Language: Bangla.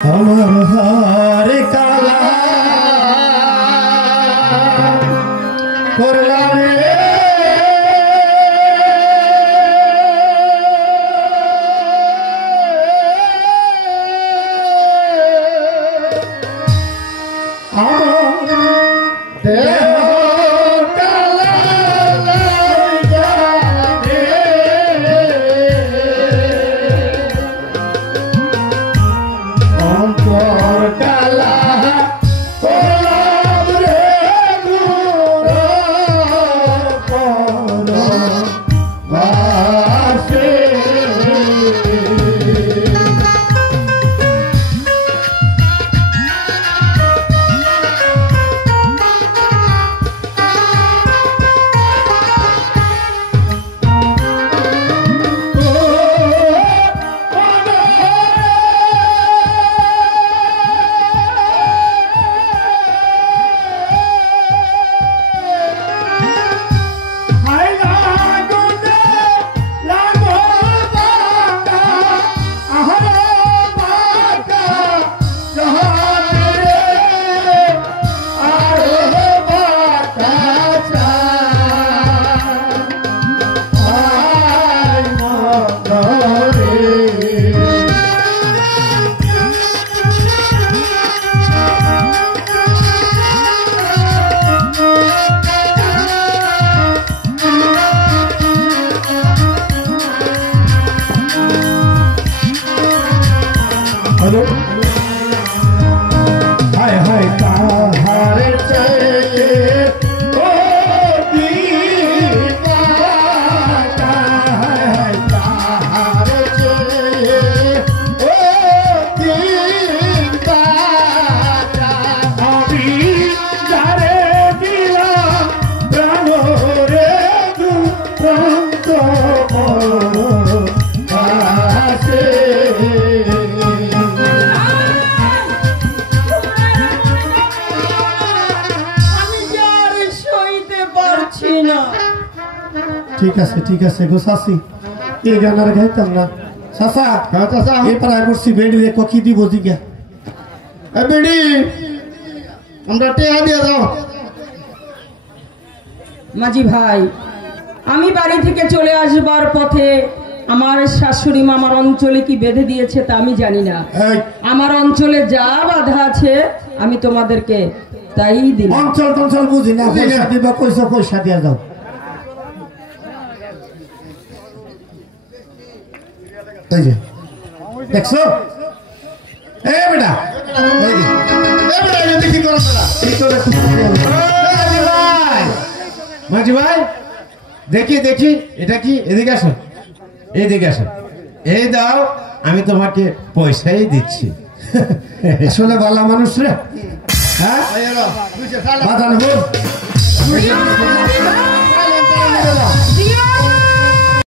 আমার হারে কালা করলাম রে ঠিক আছে গো শাসি এই গানার গাইতাম না চাচা চাচা এই পাড়ায় বসছি বেড়ি দেখো কি দিব জিজ্ঞা বেড়ি আমরা টেহা দিয়ে দাও মাঝি ভাই আমি বাড়ি থেকে চলে আসবার পথে আমার শাশুড়ি মা আমার অঞ্চলে কি বেঁধে দিয়েছে তা আমি জানি না। আমার অঞ্চলে যা বাধা আছে আমি তোমাদেরকে তাই দিই। অঞ্চল বুঝি না, পয়সা দিবা পয়সা দিয়ে দাও। দেখছো বেটা কি করো মাঝি ভাই দেখি এটা কি এদিকে আসো এই দাও আমি তোমাকে পয়সাই দিচ্ছি। আসলে ভালো মানুষ রে। হ্যাঁ